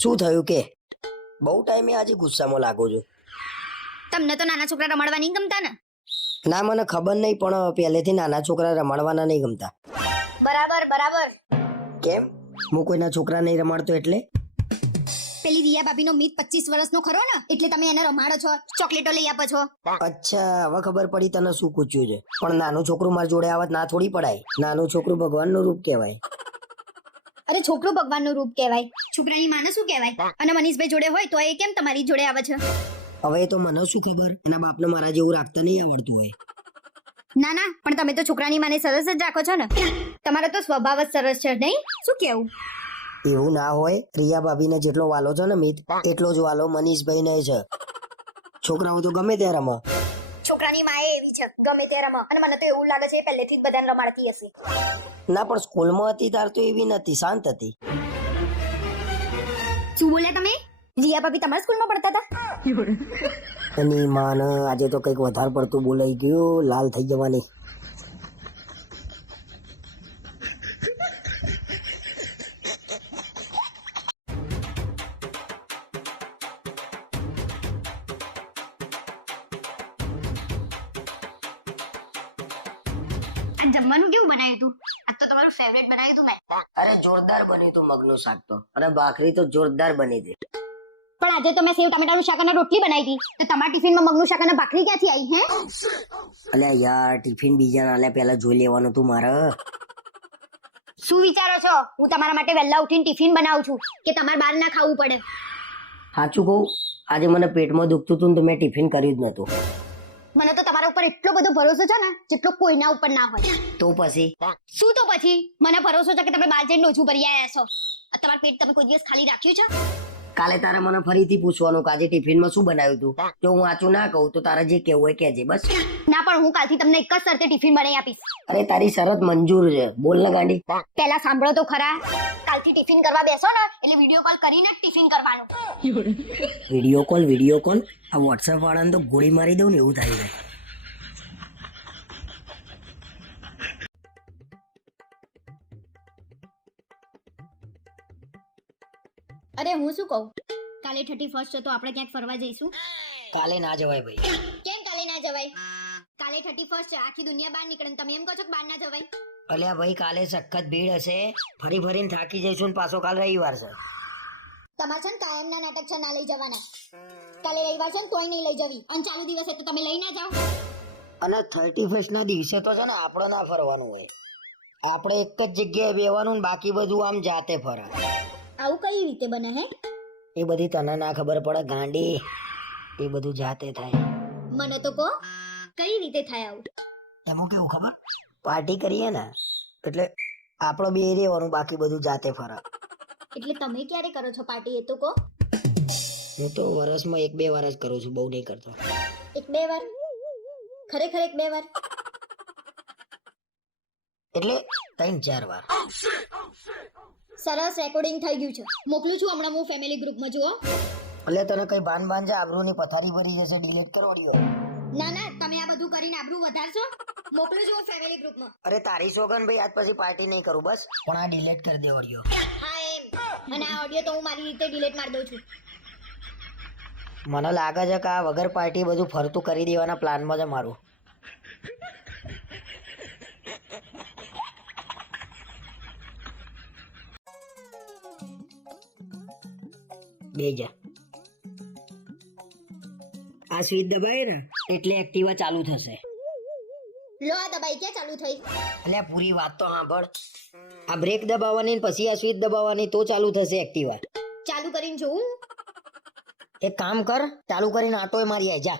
શું થયું કે બહુ ટાઈમે આજે ગુસ્સામાં લાગો છો? તમને તો નાના છોકરા રમાડવા નહીં ગમતા ને? ના મને ખબર નહીં પણ પહેલેથી નાના છોકરા રમાડવાના નહીં ગમતા. બરાબર બરાબર. કેમ? હું કોઈના છોકરા નહીં રમાડતો એટલે? પેલી રિયા ભાભીનો મિત 25 વર્ષનો ખરો ને, એટલે તમે એને રમાડો છો, ચોકલેટો લઈ આપો છો. અચ્છા, હવે ખબર પડી તને શું પૂછ્યું છે. પણ નાનું છોકરું મારી જોડે આવત ના થોડી પડાય. નાનું છોકરું ભગવાનનું રૂપ કહેવાય. અરે છોકરું ભગવાનનું રૂપ કહેવાય, છોકરાની માને શું કહેવાય? અને મનીષભાઈ જોડે હોય તો એ કેમ તમારી જોડે આવે છે? હવે એ તો મને શું ખબર, એના બાપને મારા જેવું રાખતા નહીં આવડતું હોય. ના ના, પણ તમે તો છોકરાની માને સરસ જ રાખો છો ને. તમારો તો સ્વભાવ જ સરસ છે નહીં? શું કેવું? એવું ના હોય. રિયા ભાભીને જેટલો વાલો છે ને મિત, એટલો જ વાલો મનીષભાઈને છે. છોકરાઓ તો ગમે ત્યાં રમે. છોકરાની માએ એવી છે, ગમે તે રમે. અને મને તો એવું લાગે છે પહેલેથી જ બધાને રમાડતી હશે. ના પણ સ્કૂલમાં હતી તાર તો એવી નથી, શાંત હતી. શું બોલ્યા તમે? રિયા ભાભી તમારા સ્કૂલમાં ભણતા હતા? એની માને આજે તો કંઈક વધારે પડતું બોલાઈ ગયું, લાલ થઈ જવાની. જમવાનું કેવું બનાવ્યું તું? આજ તો તમારું ફેવરેટ બનાવ્યું તું મેં. અરે જોરદાર બન્યું તું મગનું શાક તો, અને ભાખરી તો જોરદાર બની હતી. પણ આજે તો મેં સેવ ટામેટાનું શાક અને રોટલી બનાવી હતી, તો તમારા ટિફિનમાં મગનું શાક અને ભાખરી ક્યાંથી આવી? હે અલ્યા યાર, ટિફિન બીજા ના લે, પહેલા જોઈ લેવાનું તું મારે. શું વિચારો છો? હું તમારા માટે વહેલા ઉઠીને ટિફિન બનાવું છું કે તમારે બહાર ના ખાવું પડે? સાચું કહું, આજે મને પેટમાં દુખતું હતું ને તો મેં ટિફિન કર્યું જ નતું. મને તો તમારા ઉપર એટલો બધો ભરોસો છે ને જેટલો કોઈના ઉપર ના હોય. તો પછી શું તો પછી? મને ભરોસો છે કે તમે બહાર જઈને ઓછું ભરી આવ્યા છો. તમારું પેટ તમે કોઈ દિવસ ખાલી રાખ્યું છે? કાલે તારે મને ફરીથી પૂછવાનું કે આજે ટિફિનમાં શું બનાવ્યું તું. જો હું આચું ના કહું તો તારે જે કેવું હોય કહેજે બસ. ના, પણ હું કાલથી તમને એક જ શરતે ટિફિન બનાવી આપીશ. અરે તારી શરત મંજૂર છે, બોલ ને ગાંડી. પહેલા સાંભળો તો ખરા. કાલથી ટિફિન કરવા બેસો ને એટલે વિડીયો કોલ કરીને જ ટિફિન કરવાનું. વિડીયો કોલ આ વોટ્સએપ વાળાને તો ગોળી મારી દઉં ને એવું થાય છે. અરે હું શું કહું, કાલે 31st છે તો આપણે ક્યાંક ફરવા જઈશું? કાલે ના જવાય ભાઈ. કેમ કાલે ના જવાય? કાલે 31st છે, આખી દુનિયા બહાર નીકળે ને તમે એમ કહો છો કે બહાર ના જવાય? અલ્યા ભાઈ, કાલે સખત ભીડ હશે, ફરી ફરીને થાકી જઈશું ને પાછો કાલ રવિવાર છે. તમારે છે ને કાયમના નાટક છે ના લઈ જવાના. કાલે રવિવાર છે ને તોય નહીં લઈ જવી, અને ચાલુ દિવસે તો તમે લઈ ના જાઓ. અને 31st ના દિવસે તો છે ને આપણે ના ફરવાનું હોય, આપણે એક જ જગ્યાએ બેવાનું ને બાકી બધું આમ જાતે ફરા. આવું કઈ રીતે બને? હે એ બધી તને ના ખબર પડે ગાંડી, એ બધું જાતે થાય. મને તો કહો, કઈ રીતે થાય આવું? એમાં કેવું ખબર, પાર્ટી કરીએ ને એટલે આપણો બે રહેવાનું, બાકી બધું જાતે ફરા. એટલે તમે ક્યારે કરો છો પાર્ટી એ તો કહો? હું તો વર્ષમાં 1-2 વાર જ કરું છું, બહુ નહીં કરતો. 1-2 વાર? ખરેખર 1-2 વાર? એટલે 3-4 વાર. સરસ, રેકોર્ડિંગ થઈ ગયું છે, મોકલું છું હમણાં હું ફેમિલી ગ્રુપમાં. જુઓ. એટલે તને કઈ ભાન છે? આબરૂની પથારી ભરી જશે, ડિલીટ કરવાની હોય. ના ના, તમે આ બધું કરીને આબરૂ વધારશો. મોકલું છું ફેમિલી ગ્રુપમાં. અરે તારી સોગન ભાઈ, આજ પછી પાર્ટી નહીં કરું બસ, પણ આ ડિલીટ કરી દે ઓડિયો. હા એમ, અને આ ઓડિયો તો હું મારી રીતે ડિલીટ મારી દઉં છું. મને લાગે છે કે આ વગર પાર્ટી બધું ફરતું કરી દેવાના પ્લાનમાં છે મારું. બેજા આ સ્વિચ દબાય ને એટલે એક્ટિવા ચાલુ થશે. લો આ દબાઈ ક્યાં ચાલુ થઈ? એટલે પૂરી વાત તો સાંભળ. આ બ્રેક દબાવવાની ને પછી આ સ્વિચ દબાવવાની તો ચાલુ થશે એક્ટિવા. ચાલુ કરીને જોઉં? એક કામ કર, ચાલુ કરીને આટોય મારી આય જા.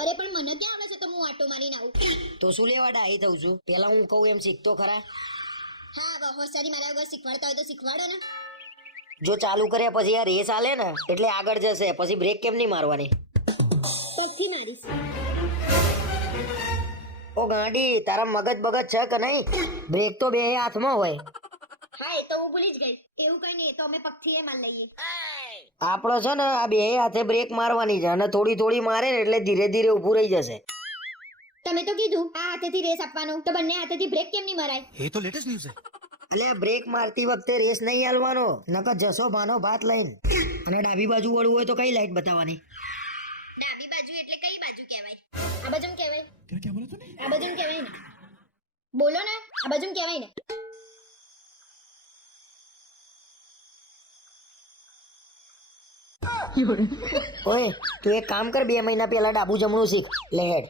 અરે પણ મને ક્યાં આવે છે તો હું આટો મારીને આવું? તો શું લેવા ડાહી થઉં છું? પેલા હું કહું એમ શીખતો ખરા. હા, હવે હોશિયારી મારા વગર શીખવાડતા હોય તો શીખવાડો ને. જો ચાલુ કર્યા પછી આ રેસ આલે ને એટલે આગળ જશે, પછી બ્રેક કેમ નહીં મારવાની? પગથી મારીશ. ઓ ગાંડી, તારા મગજ બગજ છે કે નહીં? બ્રેક તો બે હાથમાં હોય. હા એ તો હું ભૂલી જ ગઈ. એવું કઈ નહીં, તો અમે પગથી એ માર લઈએ. આપણો છે ને આ બે હાથે બ્રેક મારવાની છે, અને થોડી થોડી મારે ને એટલે ધીરે ધીરે ઊભું રહી જશે. તમે તો કીધું આ હાથેથી રેસ આપવાનો, તો બંને હાથેથી બ્રેક કેમ નહીં મરાય? ये तो लेटेस्ट न्यूज़ है. એટલે બ્રેક મારતી વખતે રેસ નહીં હાલવાનો, નકર જશો ભાનો ભાત લઈને. અને ડાબી બાજુ વળવું હોય તો કઈ લાઈટ બતાવવાની? ડાબી બાજુ એટલે કઈ બાજુ કહેવાય? આ બાજુ કહેવાય. આ બાજુ કહેવાય ને. બોલો ને, આ બાજુ કહેવાય ને. ઓય તું એક કામ કર, 2 મહિના પહેલા ડાબુ જમણું શીખ. લે હેડ.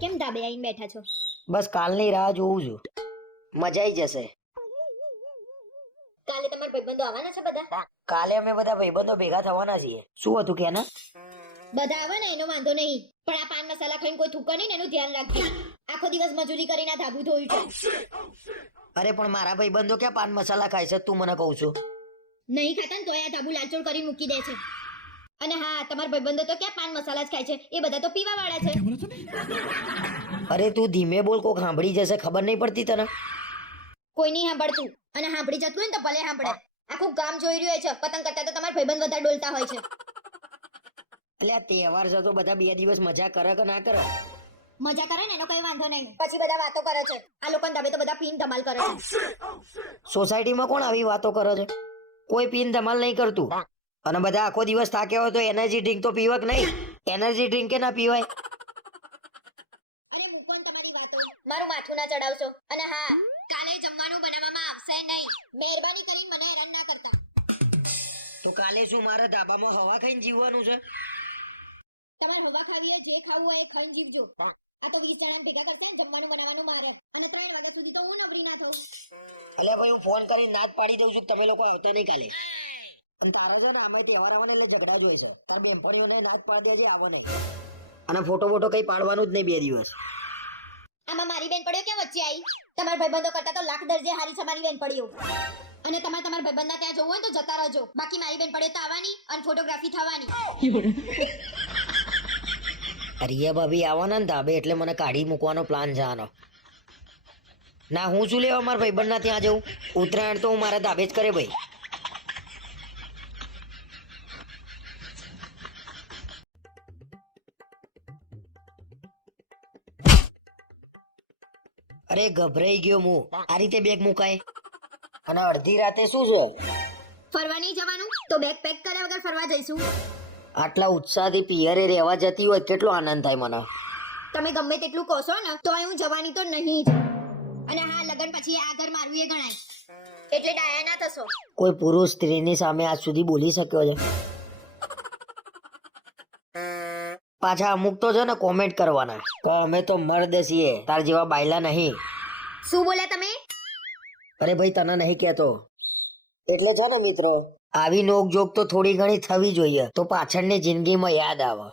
કેમ ધાબે આવીને બેઠા છો? બસ કાલની રાહ જોઉં છું, મજા આવી જશે. કાલે તમારા ભાઈબંધો આવવાના છે બધા? કાલે અમે બધા ભાઈબંધો ભેગા થવાના છીએ. શું હતું કે ને? બધા આવે ને એનો વાંધો નહીં, પણ આ પાન મસાલા ખાઈને કોઈ થૂકે નહીં ને એનું ધ્યાન રાખજો. આખો દિવસ મજૂરી કરીને આ ધાબુ ધોયું છે. અરે પણ મારા ભાઈબંધો ક્યાં પાન મસાલા ખાય છે, તું મને કહું છું? નહીં ખાતા ને તોય આ ધાબુ લાલચોળ કરી મૂકી દે છે. અને હા, તમારા ભાઈબંધો તો ક્યાં પાન મસાલા જ ખાય છે, એ બધા તો પીવા વાળા છે. અરે તું ધીમે બોલ, કોક સાંભળી જશે, ખબર નહીં પડતી તને? કોઈ નહીં સાંભળતું, અને સાંભળી જતું હોય ને તો ભલે સાંભળે. આખું ગામ જોઈ રહ્યું છે પતંગ કરતા તો તમારા ભાઈબંધ વધારે ડોલતા હોય છે. એટલે આ તહેવાર છે તો બધા 2 દિવસ મજા કરે કે ના કરે? મજા કરે ને એનો કઈ વાંધો નહીં, પછી બધા વાતો કરે છે. આ લોકોને ધાબે તો બધા પીન ધમાલ કરે છે. સોસાયટીમાં કોણ આવી વાતો કરે છે? કોઈ પીન ધમાલ નહીં કરતું. અને બધા આખો દિવસ થાક્યા હોય તો એનર્જી ડ્રિંક તો પીવા કે નહીં? એનર્જી ડ્રિંક કે ના પીવાય? અરે મૂકો ને તમારી વાતો, મારું માથું ના ચડાવશો. અને હા, કાલે જમવાનું બનાવવામાં આવશે નહીં. મહેરબાની કરીને મને હેરાન ના કરતા. તો કાલે શું મારા ધાબામાં હવા ખાઈને જીવવાનું છે? તમારે હવા ખાવી હોય, જે ખાવું હોય એ ખાઈને જીવજો. આ તો વિચારણ ભેગા કરશે ને જમવાનું બનાવવાનું મારે, અને 3 વાગ્યા સુધી તો હું નવરી ના થઉં. એટલે ભાઈ હું ફોન કરીને ના જ પાડી દઉં છું કે તમે લોકો આવતા નહીં કાલે. અને તારા છે ને અમે તહેવાર આવવાના એટલે ઝઘડા જ હોય છે. તાર બેનપણીઓને ના જ પાડી દેજે, આવો નહીં. અને ફોટો કઈ પાડવાનું જ નહીં 2 દિવસ. આમાં મારી બેન પડ્યો ક્યાં વચ્ચે આવી? તમારા ભાઈબંધો કરતા તો લાખ દરજે હારી છે મારી બેન પડ્યો. અને તમારા ભાઈબંધના ત્યાં જવું હોય તો જતા રહેજો, બાકી મારી બેન પડ્યો તો આવવાની અને ફોટોગ્રાફી થવાની. રિયા ભાભી આવવાના ને ધાબે એટલે મને કાઢી મૂકવાનો પ્લાન છે આનો. ના હું શું લેવા મારા ભાઈબંધના ત્યાં જવું? ઉત્તરાયણ તો હું મારા ધાબે જ કરે ભાઈ. અરે ગભરાઈ ગયો હું, આ રીતે બેગ મુકાય? અને અડધી રાતે શું છે? ફરવા નહીં જવાનું તો બેગ પેક કર્યા વગર ફરવા જઈશું. આટલા ઉત્સાહથી પિયરે રહેવા જતી હોય કેટલો આનંદ થાય મને. તમે ગમે તેટલું કહો ને તોય હું જવાની તો નહીં જ. અને હા, લગન પછી આ ઘર મારું એ ગણાય, એટલે ડાયા ના થશો. કોઈ પુરુષ સ્ત્રીની સામે આજ સુધી બોલી શક્યો છે? પાછા અમુક તો છે ને કોમેન્ટ કરવાના કે અમે તો મર્દ છીએ, તાર જેવા બાયલા નહીં. શું બોલ્યા તમે? અરે ભાઈ તને નહીં કહેતો. એટલે છે ને મિત્રો, આવી નોકઝોક તો થોડી ઘણી થવી જોઈએ, તો પાછળની જિંદગીમાં યાદ આવે.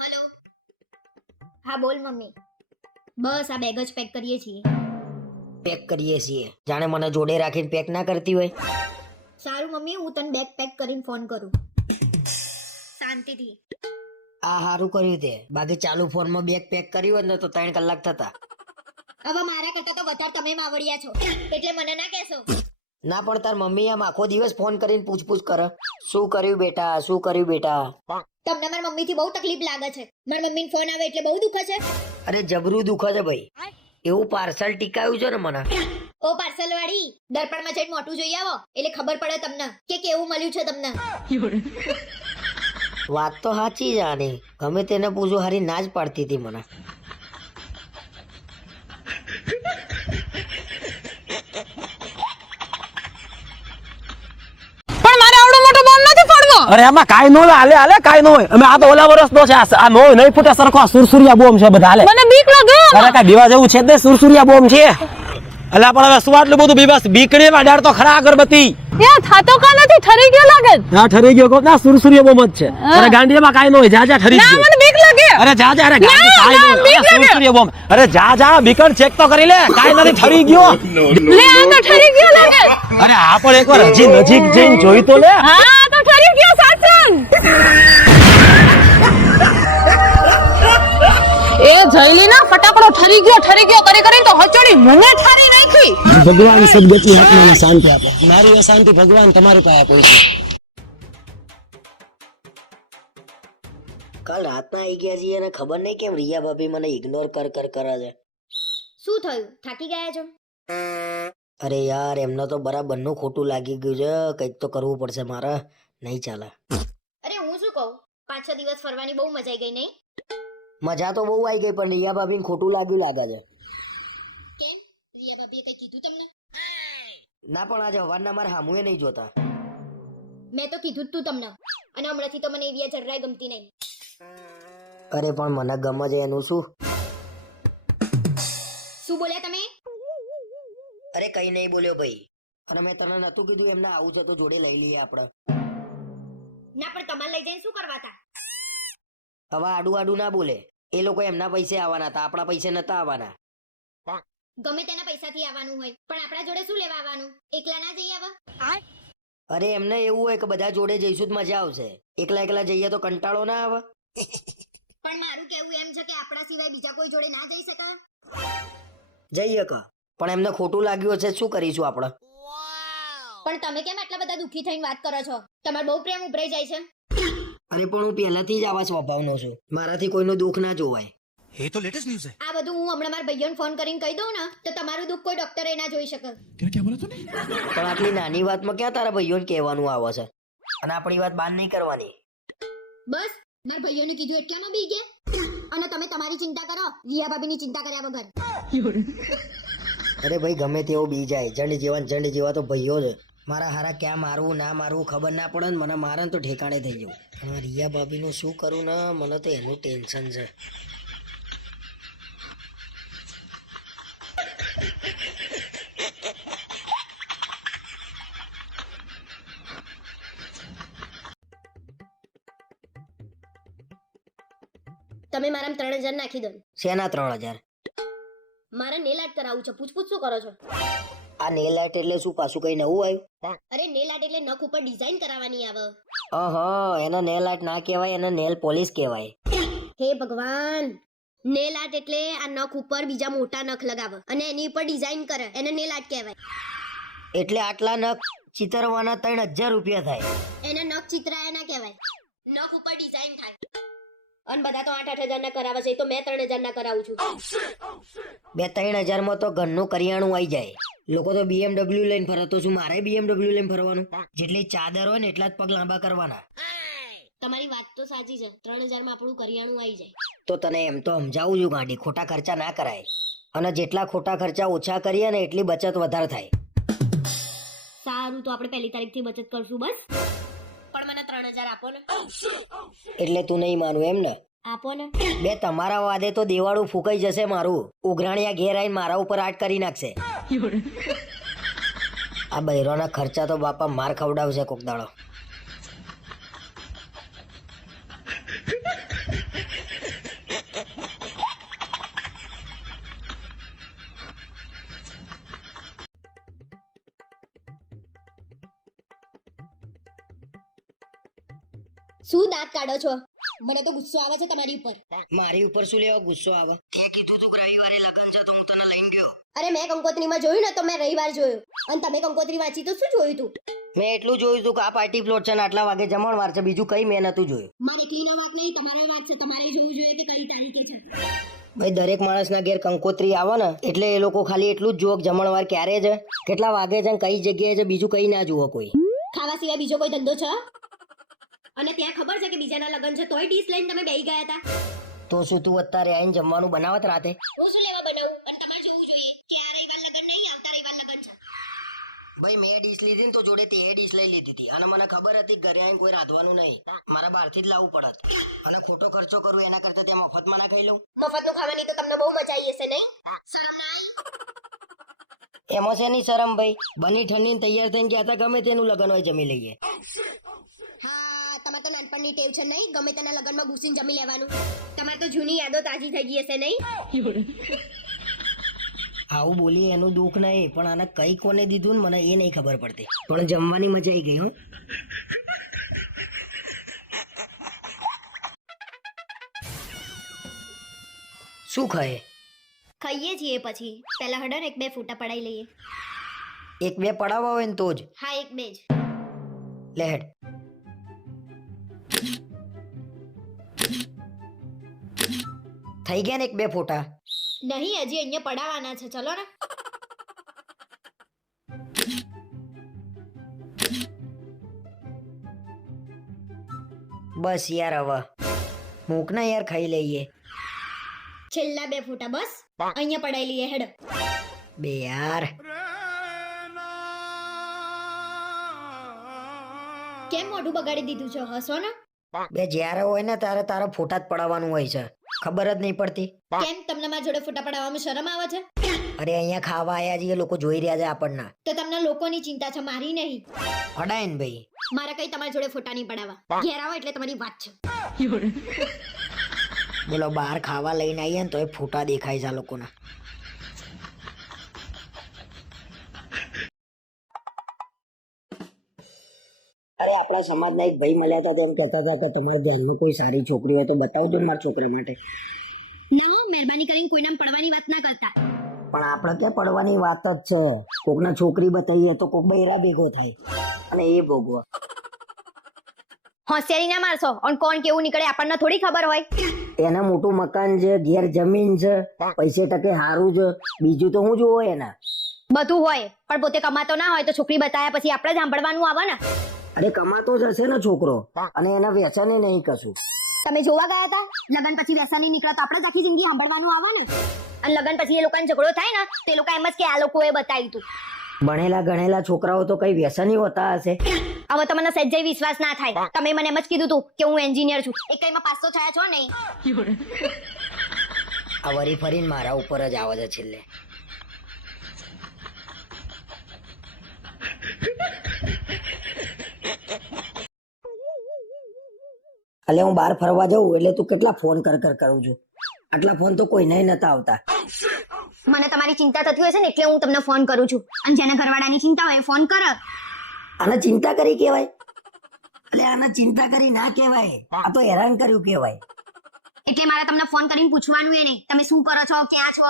હેલો. હા બોલ મમ્મી. બસ આ બેગ જ પેક કરીએ છીએ. પેક કરીએ છીએ જાણે મને જોડે રાખીને પેક ના કરતી હોય. સારું મમ્મી, હું તને બેગ પેક કરીને ફોન કરું. શાંતિથી. આ સારું કર્યું તે, બાકી ચાલુ ફોનમાં બેગ પેક કર્યું હોત ને તો 3 કલાક થતા. હવે મારા કરતા તો વધારે તમે માવડિયા છો, એટલે મને ના કહેશો. ના પણ તાર મમ્મી આમ આખો દિવસ ફોન કરીને પૂછપૂછ કરે, શું કર્યું બેટા, શું કર્યું બેટા. તમને મારી મમ્મીથી બહુ તકલીફ લાગે છે. મારી મમ્મીને ફોન આવે એટલે બહુ દુખે છે. અરે જબરું દુખે છે ભાઈ, એવું પાર્સલ ટીકાયું છે ને મને. ઓ પાર્સલ વાળી, દર્પણમાં જઈને મોટું જોઈ આવો એટલે ખબર પડે તમને કે કેવું મળ્યું છે તમને. વાત તો સાચી જ આની, ગમે તેને પૂછું હારી ના જ પાડતી હતી મને. અરે આમાં કાઈ નો હાલે હાલે કાઈ નો હોય. અમે આ તો ઓલા વર્ષનો છે, આ નો નહીં ફૂટે સરખો સુરસુરિયા બોમ્બ છે બધા હાલે. મને બીક લાગે. અરે કાઈ બીવા જેવું છે જ નહીં, સુરસુરિયા બોમ્બ છે. અલા પણ હવે શું આટલું બધું બીવાસ? બીકડી માં ડાળ તો ખરા અગરબત્તી. એ થાતો કા નથી, ઠરી ગયો લાગે. હા ઠરી ગયો કો ના, સુરસુરિયા બોમ્બ જ છે. અરે ગાંડીમાં કાઈ નો હોય, જા જા ઠરી ગયો. ના મને બીક લાગે. અરે જા જા, અરે ગાંડી કાઈ નો હોય, સુરસુરિયા બોમ્બ. અરે જા જા, બીકણ ચેક તો કરી લે, કાઈ નથી, ઠરી ગયો. લે આ તો ઠરી ગયો લાગે. અરે આ પણ એકવાર હજી નજીક જઈને જોઈ તો લે. હા તો ઠરી ગયો સાચન. એ જઈલી ના ફટાકડો ઠરી ગયો કરી કરીને તો હચડી મને ઠારી નાખી. નથી. ભગવાન સદગતની આત્માને શાંતિ આપે. મારી અશાંતિ ભગવાન તમારી પાસે આપે છે. કાલ રાતના આવી ગયા છીએ અને ખબર નહીં કેમ રિયા ભાભી મને ઇગ્નોર કરે છે. શું થયું થાકી ગયા છો અરે યાર એમને તો બરાબરનું ખોટું લાગી ગયું છે. કંઈક તો કરવું પડશે મારે, નહીં ચાલે. અરે હું શું કહું 5-6 દિવસ ફરવાની બહુ મજા આવી ગઈ નહીં મજા તો બહુ આવી ગઈ પણ રિયા ભાભીને ખોટું લાગ્યું લાગે છે. કેમ રિયા ભાભીએ કઈ કીધું તમને ના પણ આજે હવારના મારે હામુએ નહીં જોતા. મેં તો કીધું જ તું તમને અને હમણાંથી તો મને એવી જરાય ગમતી નહીં અરે પણ મને ગમે છે એનું શું? શું બોલ્યા તમે અરે કઈ નહીં બોલ્યો ભાઈ. અને મેં તને નતું કીધું એમને આવું છે તો જોડે લઈ લઈએ આપણે. ના પણ તમારે લઈ જઈને શું કરવા હતા હવે આડું આડું ના બોલે. એ લોકો એમના પૈસે આવવાના હતા, આપણા પૈસે નતા આવવાના. ગમે તેના પૈસાથી આવવાનું હોય પણ આપણા જોડે શું લેવા આવવાનું એકલા ના જઈ આવા અરે એમને એવું હોય કે બધા જોડે જઈશું તો મજા આવશે. એકલા એકલા જઈએ તો કંટાળો ના આવે. પણ મારું કેવું એમ છે કે આપણા સિવાય બીજા કોઈ જોડે ના જઈ શકે જઈએ કા પણ એમને ખોટું લાગ્યું હશે, શું કરીશું આપણે? પણ તમે કેમ આટલા બધા દુખી થઈને વાત કરો છો તમારો બહુ પ્રેમ ઉભરાઈ જાય છે અરે પણ હું પહેલાથી જ આવા સ્વભાવનો છું. મારાથી કોઈનું દુઃખ ના જોવાય. ये तो लेटेस्ट न्यूज़ है। આ બધું હું હમણાં મારા ભાઈઓને ફોન કરીને કહી દઉં ને તો તમારું દુઃખ કોઈ ડોક્ટરે ના જોઈ શકે क्या बोला तूने? પણ આટલી નાની વાતમાં ક્યાં તારા ભાઈઓને કહેવાનું આવે છે? અને આપણી વાત બહાર નહીં કરવાની. બસ મારા ભાઈઓને કીધું એટલામાં બી ગયા અને તમે તમારી ચિંતા કરો રિયા ભાભીની ચિંતા કર્યા વગર અરે ભાઈ ગમે તેવો બી જાય, જંડ જેવા તો ભાઈઓ છે. મારા હારા ક્યાં મારવું ના મારવું ખબર ના પડે ને મને મારે ને તો ઠેકાણે થઈ જવું. પણ આ રિયા ભાભીનું શું કરું ને મને તો એનું ટેન્શન છે. તમે મારા 3000 નાખી દો શેના 3000? મારે નેલ આર્ટ કરાવવું છે પૂછ શું કરો છો આ નેલ આર્ટ એટલે શું? પાછું કઈ નવું આવ્યું? અરે નેલ આર્ટ એટલે નખ ઉપર ડિઝાઇન કરાવવાની આવે એને નેલ આર્ટ ના કહેવાય, એને નેલ પોલિશ કહેવાય. હે ભગવાન નેલ આર્ટ એટલે આ નખ ઉપર બીજા મોટા નખ લગાવે અને એની ઉપર ડિઝાઇન કરે એને નેલ આર્ટ કહેવાય એટલે આટલા નખ ચિતરવાના 3000 રૂપિયા થાય. એને નખ ચિત્રાયા ના કહેવાય નખ ઉપર ડિઝાઇન થાય અને બધા તો 8-8 હજાર ના કરાવે છે તો મેં 3000 ના કરાવું છું. 2-3000 માં તો ઘરનું કરિયાણું આવી જાય. લોકો તો BMW લઈને ફરે તો શું મારે BMW લઈને ફરવાનું? જેટલી ચાદર હોય ને એટલા જ પગ લાંબા કરવાના. તમારી વાત તો સાચી છે 3000 માં આપણું કરિયાણું આવી જાય તો તને એમ તો સમજાવું છું ગાંડી, ખોટા ખર્ચા ના કરાય. અને જેટલા ખોટા ખર્ચા ઓછા કરીએ ને એટલી બચત વધારે થાય. સારું તો આપણે 1 તારીખથી બચત કરશું બસ પણ મને 3000 આપો ને એટલે તું નહીં માનું એમ ને? આપો ને બે તમારા વાદે તો દેવાળું ફૂંકાઈ જશે મારું. ઉઘરાણિયા ઘેર આવીને મારા ઉપર આટ કરી નાખશે. આ બૈરોના ખર્ચા તો બાપા માર ખવડાવશે કોક દાડો. શું દાંત કાઢો છો મને તો ગુસ્સો આવે છે તમારી ઉપર મારી ઉપર શું લેવા ગુસ્સો આવે? અરે મેં કંકોત્રીમાં જોયું ને તો મેં રવિવાર જોયું અને તમે કંકોત્રી વાંચી તો શું જોયું તું મેં એટલું જોયું હતું કે આ પાર્ટી પ્લોટ છે ને આટલા વાગે જમણવાર છે, બીજું કઈ મેં નતું જોયું. મારી એકલીનો વાત નહીં તમારો વાત છે તમારે જોવું જોઈએ કે કઈ તારીખે છે ભાઈ દરેક માણસના ઘેર કંકોત્રી આવે ને એટલે એ લોકો ખાલી એટલું જ જોવે કે જમણવાર ક્યારે છે, કેટલા વાગે છે, કઈ જગ્યાએ છે, બીજું કઈ ના જુઓ કોઈ. ખાવા સિવાય બીજો કોઈ ધંધો છે અને ત્યાં ખબર છે કે બીજાના લગન છે તોય ડીશ લઈને તમે બેહી ગયા હતા તો શું તું અત્યારે આવીને જમવાનું બનાવત રાતે? હું શું લેવા બનાવું અને તમારે જોવું જોઈએ કે આ રવિવાર લગન નહીં આવતા રવિવાર લગન છે ભાઈ મેં ડીશ લીધી ને તો જોડે તે ડીશ લઈ લીધી હતી અને મને ખબર હતી ઘરે આવીને કોઈ રાંધવાનું નહીં, મારા બહારથી જ લાવવું પડત. અને ખોટો ખર્ચો કરું એના કરતા ત્યાં મફતમાં ના ખાઈ લઉં. મફતનું ખાવાની તો તમને બહુ મજા આવી હશે નહીં એમાં શેની શરમ ભાઈ? બની ઠંડી તૈયાર થઈને ગયા હતા, ગમે તેનું લગન હોય જમી લઈએ. હા તમારે તો નાનપણની ટેવ છે નહીં ગમે તેના લગનમાં ઘૂસીને જમી લેવાનું તમારે તો જૂની યાદો તાજી થઈ ગઈ હશે નહીં આવું બોલી એનું દુઃખ નહીં પણ આને કઈ કોને દીધું ને મને એ નહીં ખબર પડતી. પણ જમવાની મજા આવી ગઈ. હો શું ખાય? ખાઈએ છીએ પછી પહેલા હડો ને એક બે ફોટા પડાઈ લઈએ. એક બે પડાવવા હોય ને તો જ. હા એક બે જ. લે હેડ. થઈ ગયા ને એક બે ફોટા. નહીં હજી અહીંયા પડાવવાના છે, ચલો ને. બસ યાર હવે મૂક ને યાર, ખાઈ લઈએ. છેલ્લા બે ફોટા બસ અહીંયા પડાઈ લઈએ હેડ. બે યાર કેમ મોઢું બગાડી દીધું છે? હસો ને. બે જ્યારે હોય ને ત્યારે તારે ફોટા જ પડાવવાનું હોય છે, ખબર જ નહીં પડતી. કેમ તમને મારા જોડે ફોટા પડાવવામાં શરમ આવે છે? અરે અહીંયા ખાવા આયા છીએ, લોકો જોઈ રહ્યા છે આપણને. તો તમને લોકોની ચિંતા છે, મારી નહીં. પડાય ને ભાઈ. મારે કઈ તમારી જોડે ફોટા નહીં પડાવવા. ઘેર આવો એટલે તમારી વાત છે. બોલો બહાર ખાવા લઈને આવીએ ને તો એ ફોટા દેખાય છે આ લોકોના. અરે આપણા સમાજના એક ભાઈ મળ્યા હતા, તેમ કહેતા હતા કે તમારા ઘરનું કોઈ સારી છોકરી હોય તો બતાવજો ને મારા છોકરા માટે. નહીં, મહેરબાની કરીને કોઈને પડવાની વાત ના કરતા. પણ આપણે ક્યાં પડવાની વાત જ છે. કોકના છોકરી બતાવીએ તો કોક બૈરા ભેગો થાય અને એ ભોગવા. હોશિયારી ના મારશો. અને કોણ કેવું નીકળે આપણને થોડી ખબર હોય. એને મોટું મકાન છે, ઘેર જમીન છે, પૈસે ટકે સારું છે, બીજું તો હું જોવો એના. બધું હોય પણ પોતે કમાતો ના હોય તો છોકરી બતાવ્યા પછી આપણે જ સાંભળવાનું આવે ને. અરે કમાતો જ હશે ને છોકરો, અને એના વ્યસને નહીં કશું. તમે જોવા ગયા હતા? લગન પછી વ્યસન નહીં નીકળે તો આપણે જ આખી જિંદગી સાંભળવાનું આવે ને. અને લગન પછી એ લોકોને ઝઘડો થાય ને તે લોકો એમ જ કે આ લોકોએ બતાવ્યું હતું. ભણેલા ગણેલા છોકરાઓ તો કઈ વ્યસની હોતા હશે. હવે તમને સહેજે વિશ્વાસ ના થાય. તમે મને એમ જ કીધું હતું કે હું એન્જિનિયર છું. એક કઈમાં પાસ તો થયા છો નહીં. આ વરી ફરીને મારા ઉપર જ આવે છે છેલ્લે. એટલે હું બહાર ફરવા જાઉં એટલે તું કેટલા ફોન કર કરું છું. આટલા ફોન તો કોઈ નહીં નતા આવતા. મને તમારી ચિંતા થતી હોય છે ને એટલે હું તમને ફોન કરું છું. અને જેને ઘરવાળાની ચિંતા હોય ફોન કર. આને ચિંતા કરી કહેવાય? એટલે આને ચિંતા કરી ના કહેવાય, આ તો હેરાન કર્યું કહેવાય. એટલે મારે તમને ફોન કરીને પૂછવાનું એ નહીં તમે શું કરો છો, ક્યાં છો.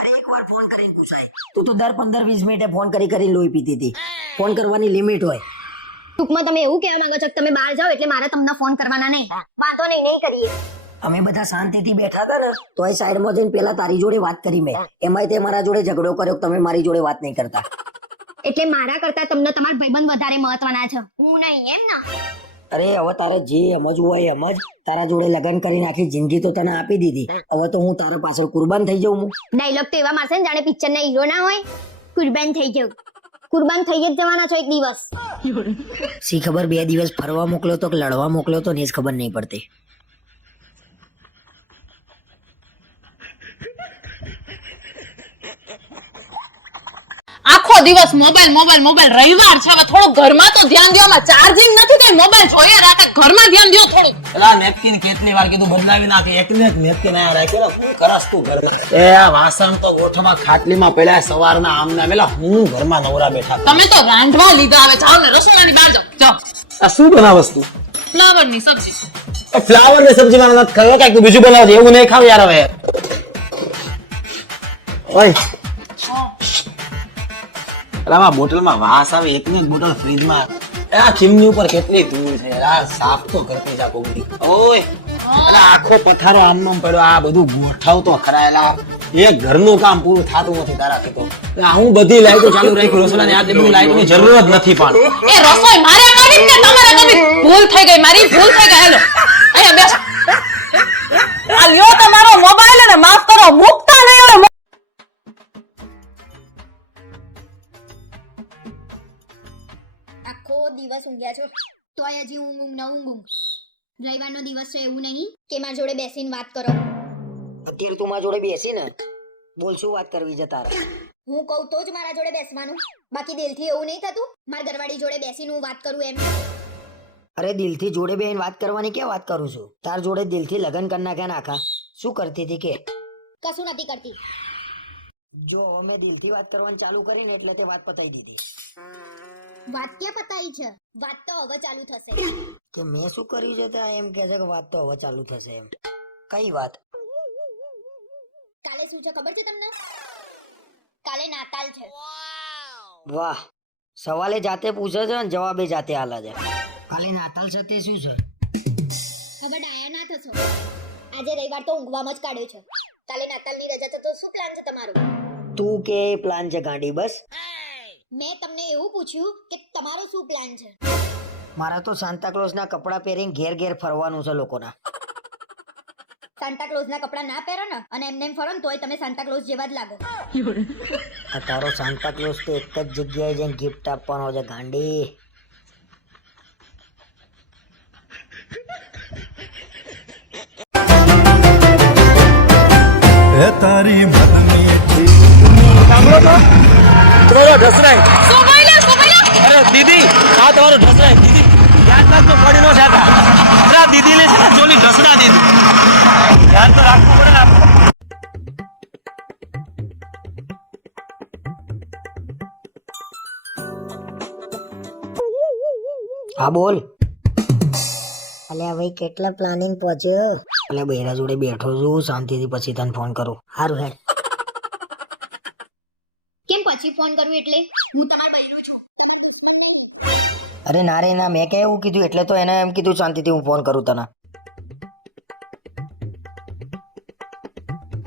અરે એકવાર ફોન કરીને પૂછાય. તું તો દર 15-20 મિનિટે ફોન કરી લોહી પીતી હતી. ફોન કરવાની લિમિટ હોય. ટૂંકમાં તમે એવું કહેવા માંગો છો કે તમે બહાર જાઓ એટલે મારે તમને ફોન કરવાના નહીં. વાંધો નહીં, નહીં કરીએ. અમે બધા શાંતિથી બેઠા હતા ને તો એ સાઈડમાં જઈને પેલા તારી જોડે વાત કરી મેં. એમાંય તે મારા જોડે ઝઘડો કર્યો કે તમે મારી જોડે વાત નહીં કરતા. એટલે મારા કરતા તમને તમારા ભાઈબંધ વધારે મહત્વના છે, હું નહીં, એમ ને? અરે હવે તારે જે સમજવું હોય એમ જ. તારા જોડે લગ્ન કરીને આખી જિંદગી તો તને આપી દીધી, હવે તો હું તારા પાછળ કુરબાન થઈ જાઉં. હું ડાયલોગ તો એવા મારશે ને જાણે પિક્ચરના હીરો ના હોય. કુરબાન થઈ જાઉં. કુરબાન થઈ જ જવાના છો એક દિવસ. સી ખબર 2 દિવસ ફરવા મોકલ્યો તો કે લડવા મોકલ્યો તો ને જ ખબર નહીં પડતી. આખો દિવસ મોબાઈલ મોબાઈલ મોબાઈલ. રવિવાર છે, હવે થોડું ઘરમાં તો ધ્યાન દો. આમાં ચાર્જિંગ નથી તો મોબાઈલ જોઈએ રાખે. ઘરમાં ધ્યાન દો થોડું. એલા નેપકિન કેટલી વાર કીધું બદલાવી નાખી, એકને એક નેપકિન આયા રાખેલો. શું કરસ તું ઘરમાં? એ આ વાસણ તો ગોઠમાં ખાટલીમાં પડ્યા સવારના આમના મેલા. હું ઘરમાં નવરા બેઠા. તમે તો રાંધવા લીધા, હવે જાઓ ને રસોડાની બહાર જાઓ. જાઓ. આ શું બનાવસ તું? ફ્લાવરની સબ્જી. ફ્લાવર ની સબ્જી માં નથી ખાવ, કઈક બીજું બનાવજે. એવું નહીં ખાવ યાર હવે. ઓય આમાં બોટલમાં વાસ આવે, એકની બોટલ ફ્રીજમાં. આ ચીમની ઉપર કેટલી ધૂળ છે યાર. આ સાફ તો કરતી જા કોગડી. ઓય અરે આખો પથારો આમનો પડ્યો. આ બધું ગોઠવ તો ખરાયેલા. એક ઘરનું કામ પૂરું થાતું નથી તારાથી તો. હું બધી લાઈટો ચાલુ રાખી રસોડાની. આ બધું લાઈટની જરૂર જ નથી. પણ એ રસોઈ મારે કરવી કે તમારે કરવી? ભૂલ થઈ ગઈ, મારી ભૂલ થઈ ગઈ. હેલો અહીંયા બેસ. આ લ્યો તમારો મોબાઈલ અને માફ કરો, મૂકતા નહીં હવે. આખો દિવસ ઊંઘ્યા છો તોય હજી ઊંઘ ન ઊંઘ. રવિવારનો દિવસ છે એવું નહીં કે મારા જોડે બેસીને વાત કરો. અત્યારે તું મારા જોડે બેસી ને બોલ, શું વાત કરવી છે તારે? હું કહું તો જ મારા જોડે બેસવાનું, બાકી દિલથી એવું નહીં થતું મારા ઘરવાળી જોડે બેસીને હું વાત કરું એમ. અરે દિલથી જોડે બેહીને વાત કરવાની ક્યાં વાત કરું છું? તાર જોડે દિલથી લગ્ન કરી નાખ્યા નાખા. શું કરતી હતી કે? કશું નથી કરતી. જો હવે મેં દિલથી વાત કરવાની ચાલુ કરીને એટલે તે વાત પતાઈ દીધી. વાત ક્યાં પતાઈ છે? વાત તો હવે ચાલુ થશે. કે મેં શું કર્યું છે ત્યાં એમ કહે છે કે વાત તો હવે ચાલુ થશે એમ. કઈ વાત? કાલે શું શું છે ખબર છે તમને? કાલે નાતાલ છે. વાહ, સવાલે જાતે પૂછે છે અને જવાબે જાતે આલે છે. કાલે નાતાલ છે તે શું છે? હવે ડાયા ના થશો. આજે રવિવાર તો ઊંઘવામાં જ કાઢ્યો છે. કાલે નાતાલની રજા છે તો શું પ્લાન છે તમારો? તું કે પ્લાન છે ગાંડી બસ? મેં તમને એવું પૂછ્યું કે તમારો શું પ્લાન છે? મારા તો સાન્તા ક્લોઝના કપડાં પહેરીને ઘેર ઘેર ફરવાનું છે લોકોના. સાન્ટા ક્લોઝના કપડાં ના પહેરો ને અને એમને એમ ફરો ને તોય તમે સાન્ટા ક્લોઝ જેવા જ લાગો. આ તારો સાન્તા ક્લોઝ તો એક જ જગ્યાએ જઈને ગિફ્ટ આપવાનો છે ગાંડી. तारी मन में તમારો ઢસરાય. શું બોલ્યા? અરે દીદી, આ તમારો ઢસરાય. દીદી ધ્યાન રાખજો, પડી નો જાતા. અરે આ દીદીને છે ને જોલી ઢસડા દીધી. ધ્યાન તો રાખવું પડે ને આપણે. હા બોલ. અલ્યા ભાઈ કેટલા પ્લાનિંગ પહોંચ્યો? અલ્યા બૈરા જોડે બેઠો છું શાંતિથી, પછી તને ફોન કરું. સારું હેડ. કેમ પછી ફોન કરું એટલે? હું તમાર બૈરું છું. અરે ના રે ના, મેં ક્યાં એવું કીધું? એટલે તો એને એમ કીધું શાંતિથી હું ફોન કરું તને.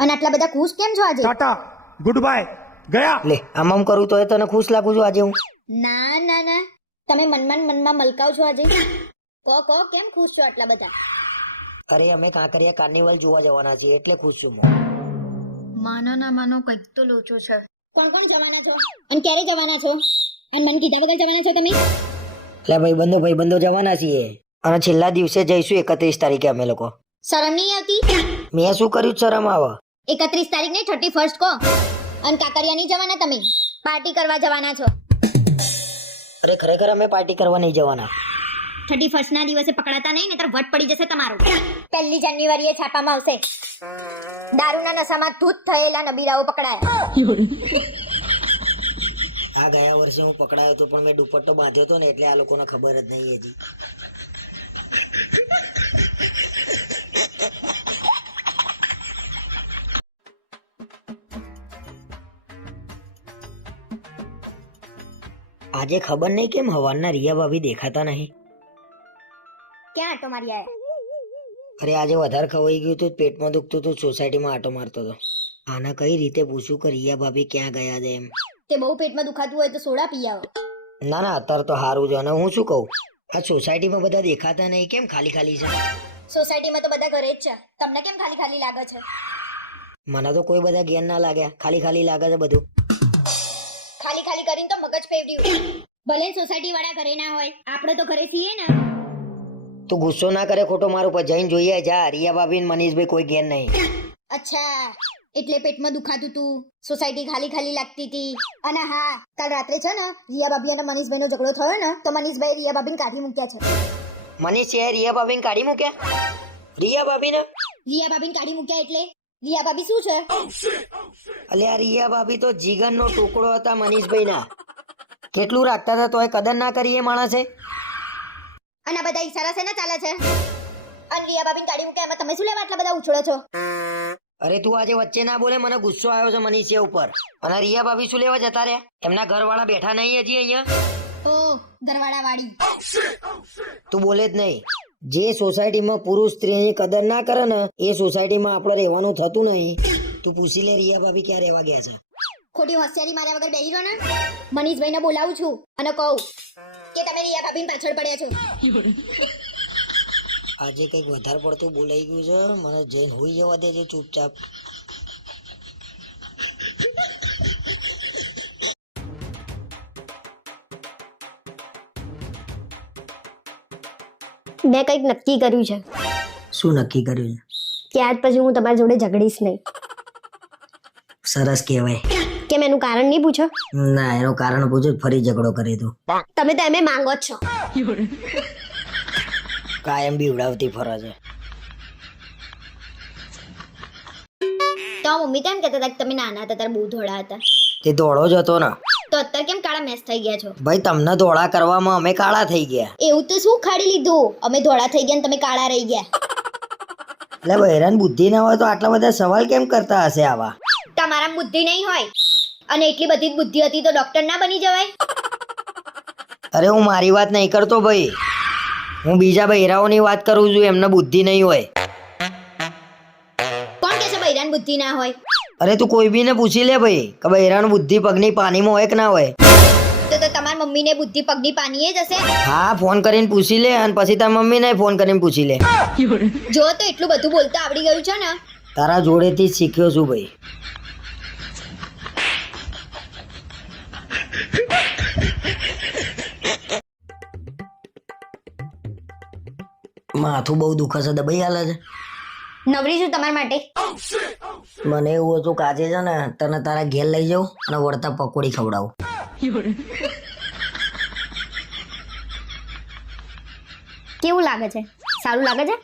અને આટલા બધા ખુશ કેમ છો આજે? टाटा गुड बाय गया લે આમ આમ કરું તો તને ખુશ લાગુ છું આજે હું? ના ના ના, તમે મનમાં મલકાવ છો આજે. કહો કેમ ખુશ છો આટલા બધા? અરે અમે કાંકરિયા કાર્નિવલ જોવા જવાના છીએ એટલે ખુશ છું હું. માનો ના માનો કંઈક તો લોચો છે. કોણ કોણ જવાના છો અને ક્યારે જવાના છો? અને મને કીધા વગર જવાના છો તમે? એટલે ભાઈબંધો જવાના છીએ અને છેલ્લા દિવસે જઈશું 31 તારીખે અમે લોકો. શરમ નહીં આવતી? મેં શું કર્યું શરમ આવે? 31 તારીખ નહીં 31st કહો. અને કાકરિયા નહીં જવાના તમે? પાર્ટી કરવા જવાના છો? અરે ખરેખર અમે પાર્ટી કરવા નહીં જવાના. 31st ના દિવસે પકડાતા નહીં નહીતર વટ પડી જશે તમારો. 1 જાન્યુઆરીએ છાપામાં આવશે દારૂના નશામાં ધૂત થયેલા નબીરાઓ પકડાયા. આ ગયા વર્ષે હું પકડાયો હતો પણ મેં દુપટ્ટો બાંધ્યો હતો ને એટલે આ લોકોને ખબર જ નહીં હતી. આજે ખબર નહીં કેમ હવારના રિયા ભાભી દેખાતા નહીં. ક્યાં આટો મારી આયા? અરે આજે વધારે ખવાઈ ગયું હતું, પેટમાં દુખતું હતું, સોસાયટીમાં આટો મારતો હતો. આના કઈ રીતે પૂછું કે રિયા ભાભી ક્યાં ગયા છે એમ? તે બહુ પેટમાં દુખાતું હોય તો સોડા પી આવો. ના ના અત્યારે તો સારું છે. અને હું શું કહું, આ સોસાયટીમાં બધા દેખાતા નહીં, કેમ ખાલી ખાલી છે? સોસાયટીમાં તો બધા ઘરે જ છે, તમને કેમ ખાલી ખાલી લાગે છે? મને તો કોઈ બધા જ્ઞાન ના લાગ્યા, ખાલી ખાલી લાગે છે બધું. ખાલી ખાલી કરીને તો મગજ ફેવડ્યું. ભલે સોસાયટી વાળા ઘરે ના હોય, આપણે તો ઘરે છીએ ને. તું ગુસ્સો ના કરે ખોટો મારું પર, જઈને જોઈએ જા. રિયા ભાભી ને મનીષભાઈ કોઈ ઘેર નહીં. અચ્છા, એટલે પેટમાં દુખાતું તું, સોસાયટી ખાલી ખાલી લાગતી હતી. અને હા, કાલ રાત્રે છે ને રિયા ભાભી અને મનીષભાઈનો ઝઘડો થયો ને તો મનીષભાઈ રિયા ભાભીને કાઢી મૂક્યા છે. મનીષ છે રિયા ભાભીને કાઢી મૂક્યા? રિયા ભાભીને? રિયા ભાભીને કાઢી મૂક્યા એટલે રિયા ભાભી શું છે? અલ્યા રિયા ભાભી તો જીગરનો ટુકડો હતા મનીષભાઈના. કેટલું રાખતા હતા તોય કદર ના કરી એ માણસે. અને આ બધા ઈશારા છે ને ચાલે છે. અને રિયા ભાભીને કાઢી મૂક્યા એમાં તમે શું લેવા આટલા બધા ઉછળો છો? અરે તું આજે વચ્ચે ના બોલે, મને ગુસ્સો આવ્યો છે મનીષે ઉપર. અને રિયા ભાભી શું લેવા જતા રહ્યા? એમના ઘરવાળા બેઠા નહીં હજી અહીંયા? ઓ ઘરવાળા વાળી. તું બોલે જ નહીં. જે સોસાયટીમાં પુરુષ સ્ત્રીની કદર ના કરે ને એ સોસાયટીમાં આપણે રહેવાનું થતું નહીં. તું પૂછી લે રિયા ભાભી ક્યાં રહેવા ગયા છે. ખોટી હોશિયારી માર્યા વગર બેહી રહો ને. મનીષભાઈને બોલાવું છું અને કહું કે તમે રિયા ભાભીની પાછળ પડ્યા છો. આજે કંઈક વધારે પડતું બોલાઈ ગયું છે, મને જઈને હોઈ જવા દેજે ચૂપચાપ. મેં કંઈક નક્કી કર્યું છે શું નક્કી કર્યું છે? કે આજ પછી હું તમારી જોડે ઝઘડીશ નહીં. સરસ કહેવાય. કેમ એનું કારણ નહીં પૂછો? ના, એનું કારણ પૂછ્યું ફરી ઝઘડો કરી તું. તમે તો એમે માંગો જ છો. કાયમ બી ઉડાવતી ફરે છે. તો મમ્મી તેમ કહેતા હતા કે તમે નાના હતા ત્યારે બહુ ધોળા હતા. તે ધોળો જ હતો ને. તો અત્યારે કેમ કાળા મેસ થઈ ગયા છો? ભાઈ તમને ધોળા કરવામાં અમે કાળા થઈ ગયા. એવું તો શું ખાડી લીધું? અમે ધોળા થઈ ગયા ને તમે કાળા રહી ગયા. એટલે બહેરાન બુદ્ધિ ના હોય તો આટલા બધા સવાલ કેમ કરતા હશે આવા? તમારામાં બુદ્ધિ નહીં હોય અને એટલી બધી જ બુદ્ધિ હતી તો ડોક્ટર ના બની જવાય. અરે હું મારી વાત નહીં કરતો ભાઈ, હું બીજા બૈરાઓની વાત કરું છું, એમને બુદ્ધિ નહીં હોય. કોણ કે છે બૈરાન બુદ્ધિ ના હોય? અરે તું કોઈ બીને પૂછી લે ભાઈ કે બૈરાનું બુદ્ધિ પગની પાનીમાં હોય કે ના હોય. તો તમારી મમ્મીને બુદ્ધિ પગની પાનીએ જ હશે. હા, ફોન કરીને પૂછી લે અને પછી તાર મમ્મીને ફોન કરીને પૂછી લે. જો તો એટલું બધું બોલતા આવડી ગયું છે ને. તારા જોડેથી જ શીખ્યો છું ભાઈ. માથું બહુ દુખે છે, દબાઈ હાલે છે. નવરી છું તમારા માટે. મને એવું હતું કે આજે છે ને તને તારા ઘેર લઈ જાઉં અને વળતા પકોડી ખવડાવું. કેવું લાગે છે? સારું લાગે છે?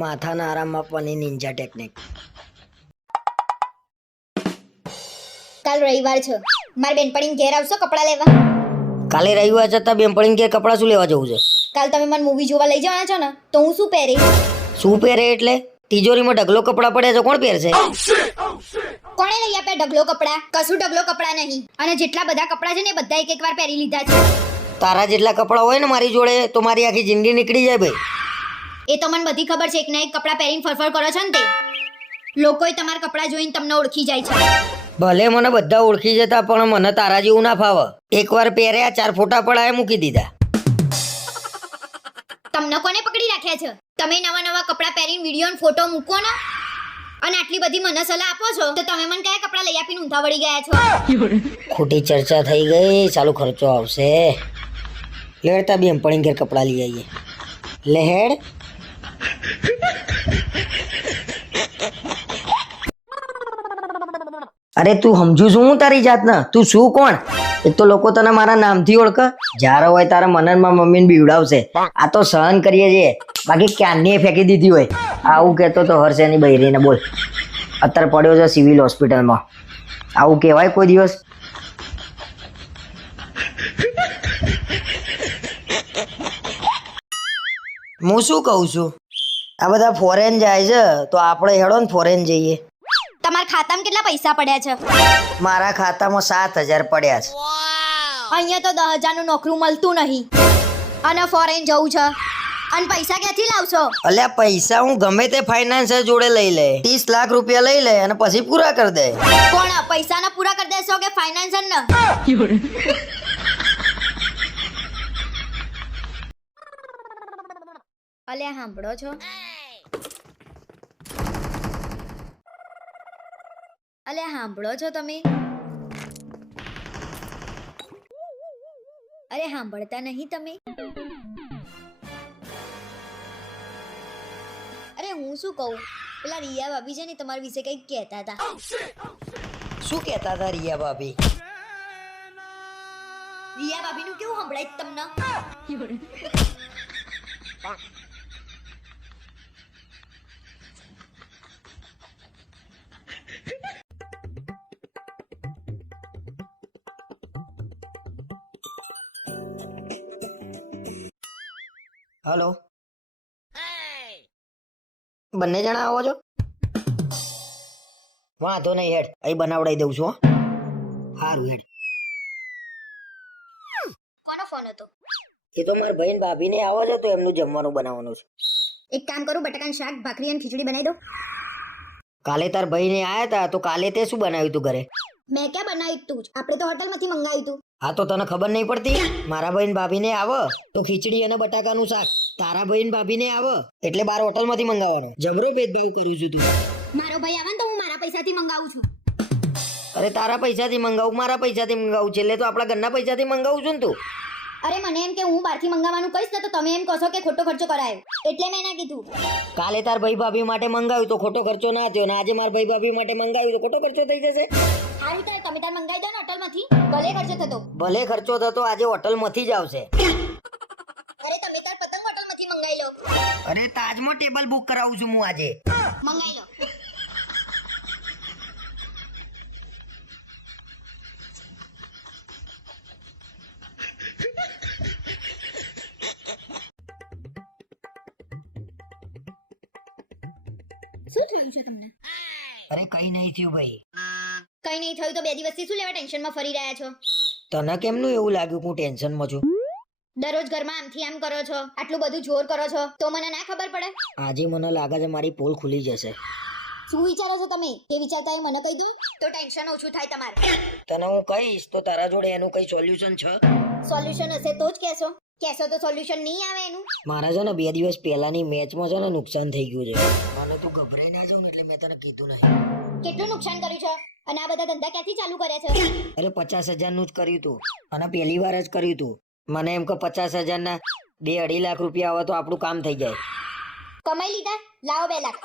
માથાના આરામ આપવાની નિંજા ટેકનિક. કાલ રવિવાર છે, મારી બેનપણીને ઘેર આવશો કપડાં લેવા? કાલે રવિવાર છતાં બેનપણીને ઘેર કપડાં શું લેવા જવું છે? કાલ તમે મને મૂવી જોવા લઈ જવાના છો ને, તો હું શું પહેરી? શું પહેરે એટલે? તિજોરીમાં ઢગલો કપડાં પડ્યા છે, કોણ પહેરશે? કોણે લઈ આપ્યા ઢગલો કપડાં? કશું ઢગલો કપડાં નહીં. અને જેટલા બધા કપડાં છે ને એ બધા એક વાર પહેરી લીધા છે. તારા જેટલા કપડાં હોય ને મારી જોડે તો મારી આખી જિંદગી નીકળી જાય ભાઈ. એ તો મને બધી ખબર છે, એક ના એક કપડાં પહેરીને ફરફર કરો છો ને તે. લોકોય તમારા કપડાં જોઈને તમને ઓળખી જાય છે. ભલે મને બધા ઓળખી જતા પણ મને તારા જેવું ના ફાવે. એકવાર પહેર્યા 4 ફોટા પડાય મૂકી દીધા. તમને કોને પકડી રાખ્યા છે? તમે નવા નવા કપડાં પહેરીને વિડીયો અને ફોટો મૂકો ને અને આટલી બધી મને સલાહ આપો છો તો તમે મને કયા કપડાં લઈ આપીને ઊંધા વળી ગયા છો? ખોટી ચર્ચા થઈ ગઈ, ચાલુ ખર્ચો આવશે. લેડતા બેનપણી ઘેર કપડાં લઈ આવીએ. લેહેડ. અરે તું સમજુ છું હું તારી જાતના? તું શું કોણ? એક તો લોકો તને મારા નામથી ઓળખે, જ્યારે હોય તારા મનનમાં મમ્મીને બીવડાવશે. આ તો સહન કરીએ છીએ, બાકી ક્યારની ફેંકી દીધી હોય. આવું કહેતો તો હર્ષેની બૈરીને બોલ, અત્યારે પડ્યો છે સિવિલ હોસ્પિટલમાં. આવું કહેવાય કોઈ દિવસ? હું શું કહું છું, આ બધા ફોરેન જાય છે તો આપણે હેડો ને ફોરેન જઈએ. તમારા ખાતામાં કેટલા પૈસા પડ્યા છે? મારા ખાતામાં 7,000 પડ્યા છે. અહીંયા તો 10,000 નું નોકરું મળતું નહીં અને ફોરેન જવું છે અને પૈસા ક્યાંથી લાવશો? અલ્યા પૈસા હું ગમે તે ફાઇનાન્સર જોડે લઈ લે, 30 લાખ રૂપિયા લઈ લે અને પછી પૂરા કરી દે. કોણ પૈસાના પૂરા કરી દેશો કે ફાઇનાન્સર ને? અલ્યા સાંભળો છો? અલ્યા સાંભળો છો તમે? અરે સાંભળતા નહીં તમે? અરે હું શું કહું, પેલા રિયા ભાભી છે ને તમારા વિશે કંઈક કહેતા હતા. શું કહેતા હતા રિયા ભાભી? રિયા ભાભીનું કેવું સંભળાય તમને? હલો, બંને જણા આવો છો? વાંધો નહીં, હેડ અહીં બનાવડાવી દઉં છું. સારું હેડ. કોનો ફોન હતો? એ તો મારા ભાઈ ભાભી ને આવો છે તો એમનું જમવાનું બનાવવાનું છે. એક કામ કરું, બટાકાનું શાક, ભાખરી અને ખીચડી બનાવી દો. કાલે તાર ભાઈ ને આયા હતા તો કાલે તે શું બનાવ્યું તું ઘરે? મેં ક્યાં બનાવ્યું તું? આપણે તો હોટલમાંથી મંગાવ્યું તું. હા તો તને ખબર નહીં પડતી? મારા ભાઈ ભાભી ને આવે તો ખીચડી અને બટાકાનું શાક, તારા ભાઈ ભાભી ને આવે એટલે બાર હોટલ માંથી મંગાવવાનું. જબરો ભેદભાવ કરું છું તું. મારો ભાઈ આવે ને તો હું મારા પૈસાથી મંગાવું છું. અરે તારા પૈસાથી મંગાવું, મારા પૈસાથી મંગાવું છે એટલે તો આપણા ઘરના પૈસાથી મંગાવું છું ને તું. અરે મને એમ કે હું બહારથી મંગાવવાનું કહીશ ને તો તમે એમ કહો છો કે ખોટો ખર્ચો કરાયો, એટલે મેં ના કીધું. કાલે તાર ભાઈ ભાભી માટે મંગાવ્યું તો ખોટો ખર્ચો ના થયો, ને આજે મારા ભાઈ ભાભી માટે મંગાવ્યું તો ખોટો ખર્ચો થઈ જશે. સારું તાર તમે તાર મંગાવી દો ને હોટલમાંથી, ભલે ખર્ચો થતો. ભલે ખર્ચો થતો આજે હોટલમાંથી જ આવશે. અરે તમે તાર પતંગ હોટલમાંથી મંગાવી લો. અરે તાજમાં ટેબલ બુક કરાવું છું હું આજે. મંગાવી લો. શું થયું છે તમને? અરે કઈ નહીં થયું ભાઈ. કઈ નહીં થયું તો 2 દિવસથી શું લેવા ટેન્શનમાં ફરી રહ્યા છો? તને કેમનું એવું લાગ્યું કે હું ટેન્શનમાં છું? દરરોજ ઘરમાં આમથી આમ કરો છો, આટલું બધું જોર કરો છો, તો મને ના ખબર પડે? આજે મને લાગે છે મારી પોલ ખુલી જશે. શું વિચારો છો તમે? એ વિચારતા મને કહી દો તો ટેન્શન ઓછું થાય તમારે. તને હું કહીશ તો તારા જોડે એનું કઈ સોલ્યુશન છે? સોલ્યુશન હશે તો જ કહેશો તો સોલ્યુશન નહીં આવે એનું. મારા છે ને 2 દિવસ પહેલાની મેચમાં છે ને નુકસાન થઈ ગયું છે. મને તું ગભરાઈ ના જાવ ને એટલે મેં તને કીધું નહીં. કેટલું નુકસાન કર્યું છે અને આ બધા ધંધા ક્યાંથી ચાલુ કર્યા છે? અરે 50,000 નું જ કર્યું તું અને પહેલી વાર જ કર્યું તું. મને એમ કે 50,000 ના 2-2.5 લાખ રૂપિયા આવે તો આપણું કામ થઈ જાય. કમાઈ લીધા? લાવો 2 લાખ.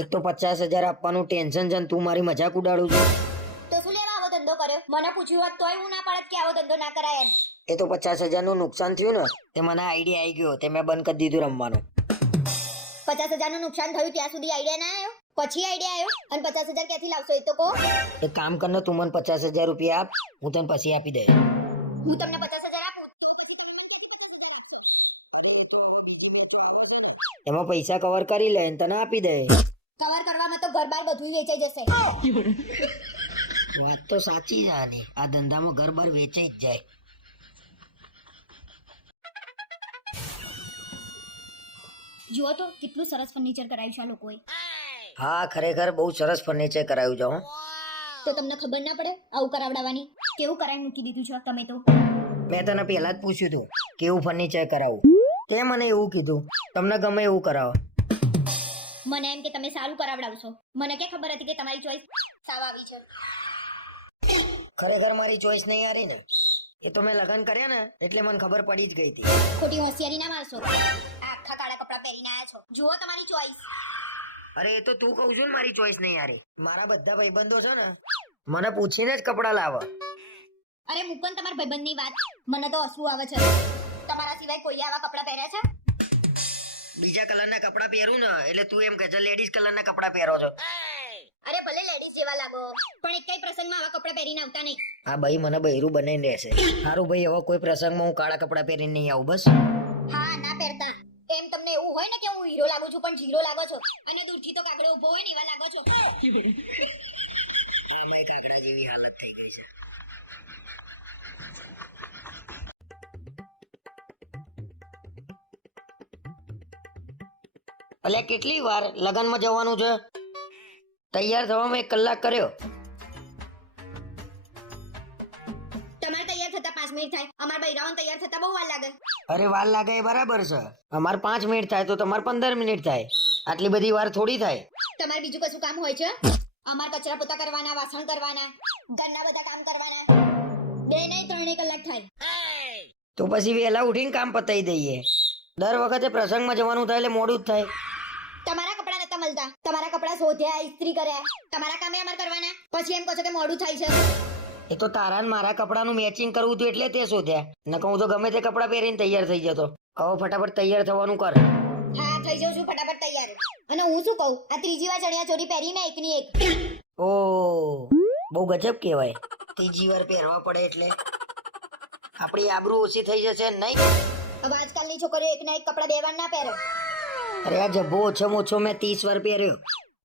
એક તો 50,000 આપવાનું ટેન્શન છે ને તું મારી મજાક ઉડાડું છું. તો શું લેવા આવો ધંધો કર્યો? મને પૂછ્યું હોત તોય હું ના પાડત કે આવો ધંધો ના કરાય એમ. એ તો 50,000 નું નુકસાન થયું ને તે મને આઈડિયા આવી ગયો તે મેં બંધ કરી દીધું રમવાનું. 50,000 નું નુકસાન થયું ત્યાં સુધી આઈડિયા ના આવ્યો? પછી આઈડિયા આવ્યો? અને 50,000 ક્યાંથી લાવશો એ તો કહો. એક કામ કર ને તું મને 50,000 રૂપિયા આપ હું તને પછી આપી દઈશ. હું તમને 50,000 આપું? એમાં પૈસા કવર કરી લે ને તને આપી દે. કવર કરવામાં તો ઘર બાર બધું વેચાઈ જશે. વાત તો સાચી છે આની. આ ધંધામાં ઘર બાર વેચાઈ જ જાય. જુઓ તો કેટલું સરસ ફર્નિચર કરાવ્યું છે આ લોકોએ. હા ખરેખર બહુ સરસ ફર્નિચર કરાવ્યું છે હો. તો તમને ખબર ના પડે આવું કરાવડાવવાની? કેવું કરાવી મૂકી દીધું છે તમે તો. મેં તને પહેલા જ પૂછ્યું હતું કેવું ફર્નિચર કરાવું. તે મને એવું કીધું તમને ગમે એવું કરાવો. મને એમ કે તમે સારું કરાવડાવશો. મને કે ખબર હતી કે તમારી ચોઈસ સાવ આવી છે. ખરેખર મારી ચોઈસ નહીં હારી ને. એ તો મેં લગ્ન કર્યા ને એટલે મને ખબર પડી જ ગઈ હતી. ખોટી હોશિયારી ના મારશો. આખા કાળા કપડાં પહેરીને આયા છો. જુઓ તમારી ચોઈસ. અરે એ તો તું કહું છું ને મારી ચોઈસ નહીં હારી. મારા બધા ભાઈબંધો છે ને મને પૂછીને જ કપડાં લાવે. અરે મૂકો ને તમારા ભાઈબંધની વાત. મને તો હસવું આવે છે. તમારા સિવાય કોઈ આવા કપડાં પહેર્યા છે? બીજા કલરના કપડાં પહેરું ને એટલે તું એમ કહે છે લેડીઝ કલરના કપડાં પહેરો છો. અરે ભલે લેડીઝ જેવા લાગો પણ એક કઈ પ્રસંગમાં આવા કપડાં પહેરીને આવતા નહીં. હા ભાઈ મને બૈરું બનાવીને રહેશે. સારું ભાઈ હવે કોઈ પ્રસંગમાં હું કાળા કપડાં પહેરીને નહીં આવું બસ. હા ના પહેરતા. એમ તમને એવું હોય ને કે હું હીરો લાગુ છું પણ જીરો લાગો છો અને દૂરથી તો કાગડો ઊભો હોય ને એવા લાગો છો. એમાં કાગડા જેવી હાલત થઈ ગઈ છે. અલ્યા કેટલી વાર લગનમાં જવાનું છે? તૈયાર થવામાં 1 કલાક કર્યો. તમારે તૈયાર થતા 5 મિનિટ થાય. અમાર બૈરાઓને તૈયાર થતા બહુ વાર લાગે. અરે વાર લાગે એ બરાબર છે. અમારે 5 મિનિટ થાય તો તમારે 15 મિનિટ થાય. આટલી બધી વાર થોડી થાય. તમારે બીજું કશું કામ હોય છે? અમાર કચરા પોતા કરવાના, વાસણ કરવાના, ઘરના બધા કામ કરવાના. 2 નહીં 3 કલાક થાય. તો પછી વહેલા ઉઠીને કામ પતાવી દઈએ. દર વખતે પ્રસંગમાં જવાનું થાય એટલે મોડું જ થાય. તમારા કપડા નતા મળતા. તમારા કપડા શોધ્યા, ઇસ્ત્રી કર્યા. તમારા કામે અમાર કરવાના. પછી એમ કહો છો કે મોડું થાય છે. એ તો તારા ને મારા કપડાનું મેચિંગ કરવું હતું એટલે તે શોધ્યા. નકર હું તો ગમે તે કપડાં પહેરીને તૈયાર થઈ જતો. હવે ફટાફટ તૈયાર થવાનું કર. હા થઈ જાઉં છું ફટાફટ તૈયાર. અને હું શું કહું, આ ત્રીજી વાર ચણિયા ચોરી પહેરી મેં એકની એક. ઓ બહુ ગજબ કહેવાય. ત્રીજી વાર પહેરવા પડે એટલે આપણી આબરૂ ઓછી થઈ જશે નહીં. હવે આજકાલની છોકરીઓ એકના એક કપડા 2 વાર ના પહેરે. અરે આ જબ્બો ઓછામાં ઓછો મેં 30 વાર પહેર્યો.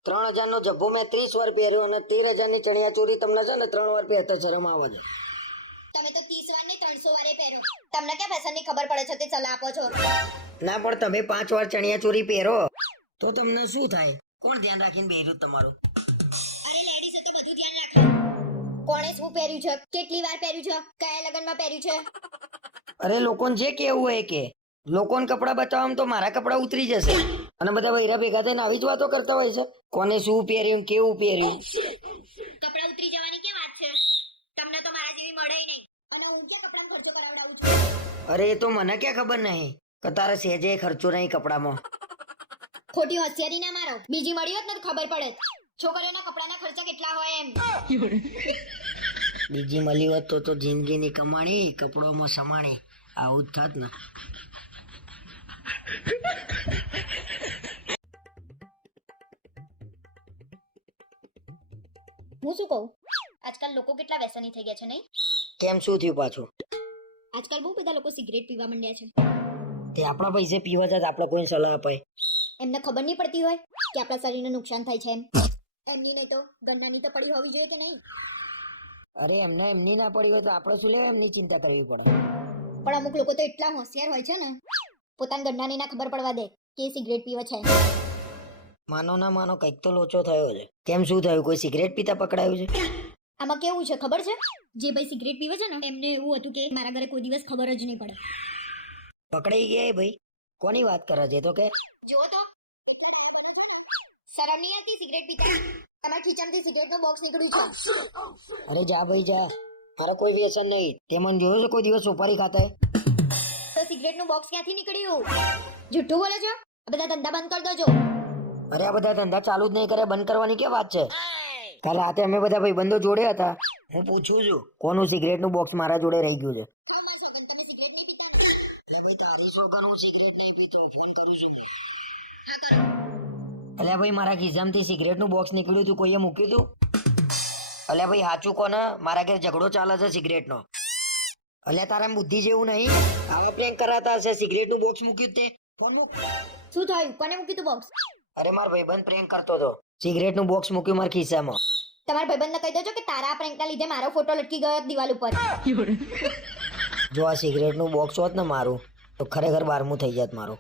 3,000 નો જબ્બો મેં 30 વાર પહેર્યો અને 13,000 ની ચણિયા ચોરી તમને છે ને 3 વાર પહેરતા શરમ આવે છે. તમે તો 30 વાર નહીં 300 વારે પહેરો. તમને ક્યાં ફેશનની ખબર પડે છે તે સલાહ આપો છો? ના પણ તમે 5 વાર ચણિયા ચોરી પહેરો તો તમને શું થાય? કોણ ધ્યાન રાખીને બેહ્યું તમારું? અરે લેડીઝે તો બધું ધ્યાન રાખે. કોણે શું પહેર્યું છે, કેટલી વાર પહેર્યું છે, કયા લગનમાં પહેર્યું છે. અરે લોકોને જે કેવું હોય કે લોકોને કપડાં બતાવવામાં તો મારા કપડાં ઉતરી જશે અને બધા વૈરા ભેગા થઈને આવી જ વાતો કરતા હોય છે. કોને શું પહેર્યું કેવું પહેર્યું. કપડાં ઉતરી જવાની કે વાત છે? તમને તો મારા જેવી મળે નહીં. અને હું ક્યાં કપડાં ખર્ચો કરાવડાવું છું? અરે એ તો મને ક્યાં ખબર નહીં કે તારા સહેજે ખર્ચો નહીં કપડામાં. ખોટી હોશિયારી ના મારો. બીજી મળી હોત ને તો ખબર પડે છોકરીઓના કપડાના ખર્ચા કેટલા હોય એમ. બીજી મળી હોત તો જિંદગીની કમાણી કપડોમાં સમાણી આવું જ થાત ને. હું શું કહું, આજકાલ લોકો કેટલા વ્યસની થઈ ગયા છે નહીં? કેમ શું થયું પાછું? આજકાલ બહુ બધા લોકો સિગરેટ પીવા માંડ્યા છે. તે આપણા પૈસે પીવા જાય આપણે કોઈ સલાહ અપાય? એમને ખબર નહીં પડતી હોય કે આપણા શરીરને નુકસાન થાય છે એમ એમની નહીં તો ગન્નાની તો પડી હોવી જોઈએ કે નહીં? અરે એમને એમની ના પડી હોય તો આપણે શું લેવા એમની ચિંતા કરવી પડે? પણ અમુક લોકો તો એટલા હોશિયાર હોય છે ને પોતાના ગન્નાની ના ખબર પડવા દે કે એ સિગરેટ પીવે છે. માનો ના માનો કંઈક તો લોચો થયો છે. કેમ, શું થયું? કોઈ સિગરેટ પીતા પકડાયું છે? આમાં કેવું છે ખબર છે? જે ભાઈ સિગરેટ પીવે છે ને એમને એવું હતું કે મારા ઘરે કોઈ દિવસ ખબર જ નહીં પડે. પકડાઈ ગયા એ ભાઈ? કોની વાત કરે છે તો કે? જો તો શરમ નહીં આવતી સિગરેટ પીતા? તમારા ખીચામાંથી સિગરેટનું બોક્સ નીકળ્યું છે. અરે જા ભાઈ જા, મારે કોઈ વ્યસન નહીં. તે મને જોયો છે કોઈ દિવસ સુપારી ખાતા હોય? તો સિગરેટનું બોક્સ ક્યાંથી નીકળ્યું? જુઠ્ઠું બોલે છો? આ બધા ધંધા બંધ કરી દેજો. અરે આ બધા ધંધા ચાલુ જ નહીં કરે, બંધ કરવાની કે વાત છે? કાલે રાતે અમે બધા ભાઈબંધો જોડે હતા. હું પૂછું છું કોનું સિગરેટનું બોક્સ મારા જોડે રહી ગયું છે. અલ્યા ભાઈ મારા ખિસ્સામાંથી સિગરેટનું બોક્સ નીકળ્યું હતું, કોઈએ મૂક્યું હતું? અલ્યા ભાઈ સાચું કોને? મારા ઘરે ઝઘડો ચાલે છે સિગરેટનો. અલ્યા તારા બુદ્ધિ જેવું નહીં? આવા પ્લેન કરાતા હશે, સિગરેટનું બોક્સ મૂક્યું તે શું થયું? કોને મૂક્યું તું બોક્સ? અરે મારો ભાઈબંધ પ્રેન્ક કરતો હતો, સિગરેટનું બોક્સ મૂક્યું મારા ખિસ્સામાં. તમારા ભાઈબંધને કહી દેજો કે તારા આ પ્રેન્કના લીધે મારો ફોટો લટકી ગયો દિવાલ ઉપર. જો આ સિગરેટનું બોક્સ હોત ને મારું તો ખરેખર 12મું થઈ જાત મારું.